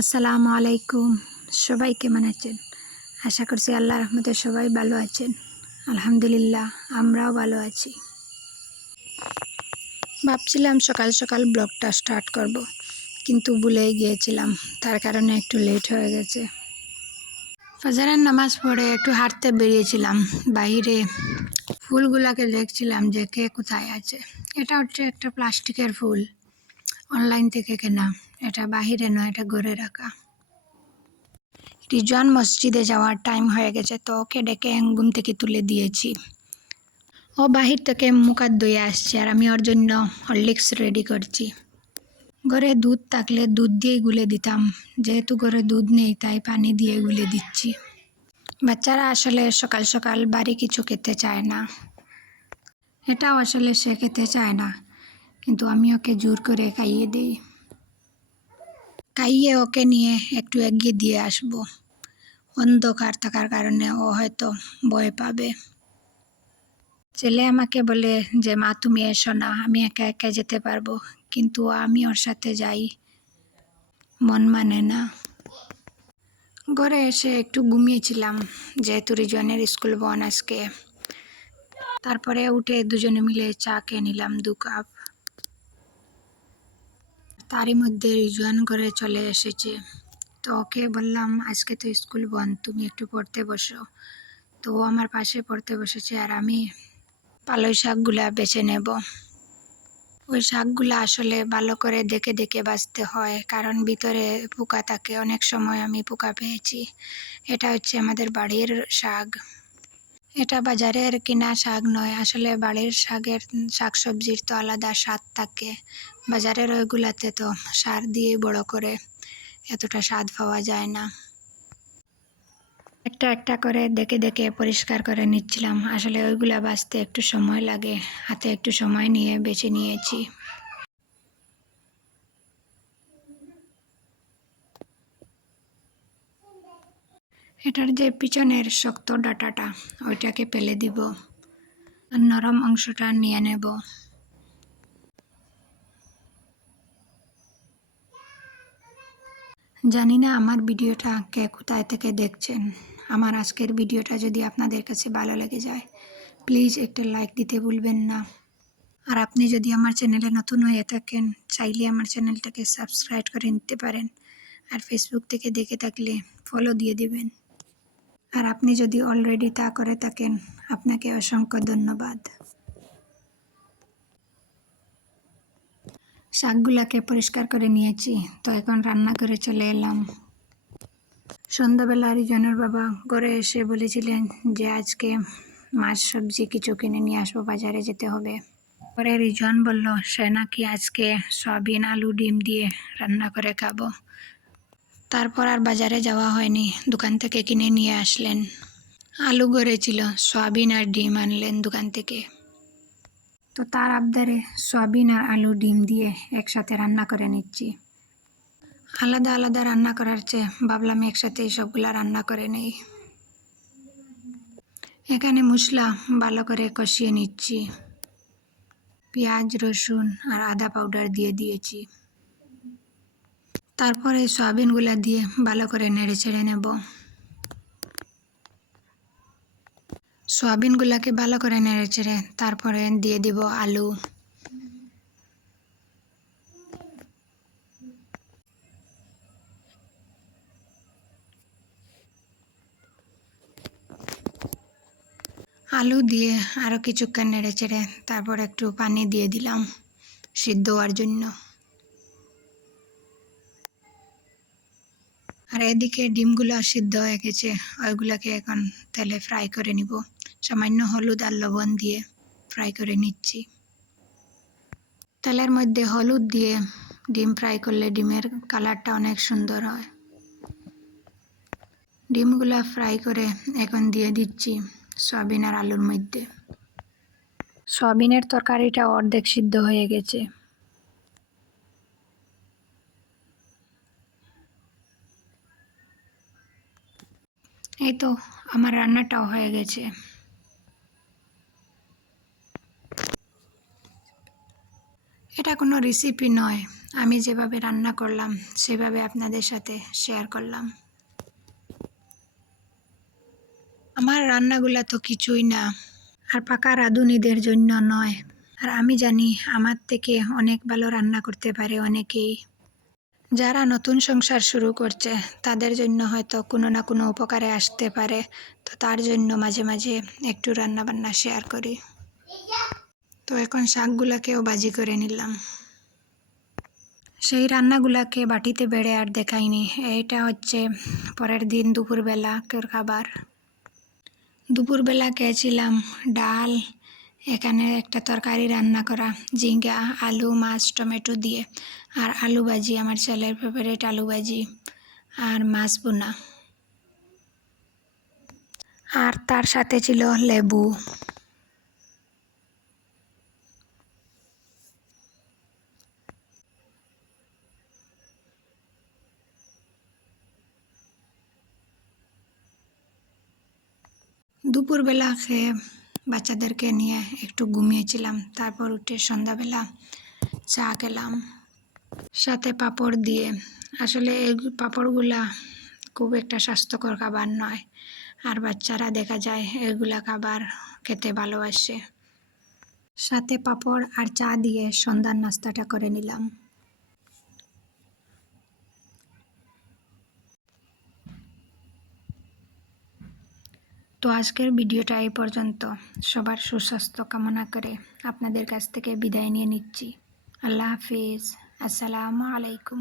আসসালামু আলাইকুম। সবাই কেমন আছেন? আশা করছি আল্লাহর রহমতে সবাই ভালো আছেন। আলহামদুলিল্লাহ, আমরাও ভালো আছি। ভাবছিলাম সকাল সকাল ব্লগটা স্টার্ট করব, কিন্তু ভুলেই গিয়েছিলাম। তার কারণে একটু লেট হয়ে গেছে। ফজরের নামাজ পড়ে একটু হাঁটতে বেরিয়েছিলাম। বাইরে ফুলগুলাকে দেখছিলাম যে কে কোথায় আছে। এটা হচ্ছে একটা প্লাস্টিকের ফুল, অনলাইন থেকে কেনা। এটা বাহিরে নয়, এটা ঘরে রাখা। রিজওয়ান মসজিদে যাওয়ার টাইম হয়ে গেছে, তো ওকে ডেকে ঘুম থেকে তুলে দিয়েছি। ও বাহির থেকে মুখ হাত ধুয়ে আসছে, আর আমি ওর জন্য হরলিক্স রেডি করছি। ঘরে দুধ থাকলে দুধ দিয়ে গুলে দিতাম, যেহেতু ঘরে দুধ নেই তাই পানি দিয়ে গুলে দিচ্ছি। বাচ্চারা আসলে সকাল সকাল বাড়ি কিছু খেতে চায় না। এটাও আসলে সে খেতে চায় না, কিন্তু আমি ওকে জোর করে খাইয়ে দিই। খাইয়ে ওকে নিয়ে একটু এগিয়ে দিয়ে আসবো। অন্ধকার থাকার কারণে ও হয়তো ভয় পাবে। ছেলে আমাকে বলে যে মা তুমি এসো না, আমি একা একা যেতে পারবো, কিন্তু আমি ওর সাথে যাই, মন মানে না। ঘরে এসে একটু ঘুমিয়েছিলাম, যেহেতু রিজওয়ানের স্কুল বন্ধ আজকে। তারপরে উঠে দুজনে মিলে চা খেয়ে নিলাম 2 কাপ। তারই মধ্যে রিজওয়ান ঘরে চলে এসেছে। তো ওকে বললাম আজকে তো স্কুল বন্ধ, তুমি একটু পড়তে বসো। তো ও আমার পাশে পড়তে বসেছে, আর আমি পালং শাকগুলা বেছে নেব। ওই শাকগুলো আসলে ভালো করে দেখে দেখে বাছতে হয়, কারণ ভিতরে পোকা থাকে। অনেক সময় আমি পোকা পেয়েছি। এটা হচ্ছে আমাদের বাড়ির শাক। এটা বাজারের কিনা শাক নয়, আসলে বাড়ির শাকসবজির তো আলাদা স্বাদ থাকে। বাজারের ওইগুলাতে তো সার দিয়ে বড় করে, এতটা স্বাদ পাওয়া যায় না। একটা একটা করে দেখে দেখে পরিষ্কার করে নিচ্ছিলাম। আসলে ওইগুলা বাছতে একটু সময় লাগে, হাতে একটু সময় নিয়ে বেছে নিয়েছি। এটার যে পিছনের শক্ত ডাঁটাটা, ওইটাকে ফেলে দিব, আর নরম অংশটা নিয়ে নেব। জানি না আমার ভিডিওটা কে কোথায় থেকে দেখছেন। আমার আজকের ভিডিওটা যদি আপনাদের কাছে ভালো লেগে যায়, প্লিজ একটা লাইক দিতে ভুলবেন না। আর আপনি যদি আমার চ্যানেলে নতুন হয়ে থাকেন, চাইলে আমার চ্যানেলটাকে সাবস্ক্রাইব করে নিতে পারেন। আর ফেসবুক থেকে দেখে থাকলে ফলো দিয়ে দিবেন। আর আপনি যদি অলরেডি তা করে থাকেন, আপনাকে অসংখ্য ধন্যবাদ। শাকগুলাকে পরিষ্কার করে নিয়েছি, তো এখন রান্না করে চলে এলাম। সন্ধ্যাবেলা রিজনের বাবা ঘরে এসে বলেছিলেন যে আজকে মাছ সবজি কিছু কিনে নিয়ে আসবো, বাজারে যেতে হবে। পরে রিজন বলল সে নাকি আজকে সয়াবিন আলু ডিম দিয়ে রান্না করে খাবো। তারপর আর বাজারে যাওয়া হয়নি, দোকান থেকে কিনে নিয়ে আসলেন। আলু ঘরে ছিল, সয়াবিন আর ডিম আনলেন দোকান থেকে। তো তার আবদারে সয়াবিন আর আলু ডিম দিয়ে একসাথে রান্না করে নিচ্ছি। আলাদা আলাদা রান্না করার চেয়ে ভাবলাম একসাথে সবগুলা রান্না করে নেই। এখানে মশলা ভালো করে কষিয়ে নিচ্ছি। পেঁয়াজ, রসুন আর আদা পাউডার দিয়ে দিয়েছি। তারপরে সয়াবিনগুলা দিয়ে ভালো করে নেড়ে চেড়ে নেব। সয়াবিনগুলাকে ভালো করে নেড়ে চেড়ে তারপরে দিয়ে দিব আলু। আলু দিয়ে আরও কিছুক্ষণ নেড়ে চেড়ে তারপর একটু পানি দিয়ে দিলাম সিদ্ধ হওয়ার জন্য। আর এদিকে ডিমগুলো সিদ্ধ হয়ে গেছে, ওইগুলোকে এখন তেলে ফ্রাই করে নিব। সামান্য হলুদ আর লবণ দিয়ে ফ্রাই করে নিচ্ছি। তেলের মধ্যে হলুদ দিয়ে ডিম ফ্রাই করলে ডিমের কালারটা অনেক সুন্দর হয়। ডিমগুলো ফ্রাই করে এখন দিয়ে দিচ্ছি সয়াবিন আর আলুর মধ্যে। সয়াবিনের তরকারিটা অর্ধেক সিদ্ধ হয়ে গেছে। এই তো আমার রান্নাটাও হয়ে গেছে। এটা কোনো রেসিপি নয়, আমি যেভাবে রান্না করলাম সেভাবে আপনাদের সাথে শেয়ার করলাম। আমার রান্নাগুলা তো কিছুই না, আর পাকা রাঁধুনিদের জন্য নয়। আর আমি জানি আমার থেকে অনেক ভালো রান্না করতে পারে অনেকেই। যারা নতুন সংসার শুরু করছে তাদের জন্য হয়তো কোনো না কোনো উপকারে আসতে পারে, তো তার জন্য মাঝে মাঝে একটু রান্নাবান্না শেয়ার করি। তো এখন শাকগুলাকেও ভাজি করে নিলাম। সেই রান্নাগুলাকে বাটিতে বেড়ে আর দেখাইনি। এটা হচ্ছে পরের দিন দুপুরবেলাকার খাবার। দুপুরবেলা খেয়েছিলাম ডাল, এখানে একটা তরকারি রান্না করা ঝিঙ্গা, আলু, মাছ, টমেটো দিয়ে, আর আলু ভাজি, আমার ছেলের ফেভারিট আলু ভাজি, আর মাছ বোনা, আর তার সাথে ছিল লেবু। দুপুরবেলা খেয়ে বাচ্চাদেরকে নিয়ে একটু ঘুমিয়েছিলাম, তারপর উঠে সন্ধ্যাবেলা চা খেলাম সাথে পাঁপড় দিয়ে। আসলে এই পাঁপড়গুলা খুব একটা স্বাস্থ্যকর খাবার নয়, আর বাচ্চারা দেখা যায় এগুলা খাবার খেতে ভালোবাসে। সাথে পাঁপড় আর চা দিয়ে সন্ধ্যার নাস্তাটা করে নিলাম। তো আজকের ভিডিওটা এই পর্যন্ত। সবার সুস্বাস্থ্য কামনা করে আপনাদের কাছ থেকে বিদায় নিয়ে নিচ্ছি। আল্লাহ হাফিজ। আসসালামু আলাইকুম।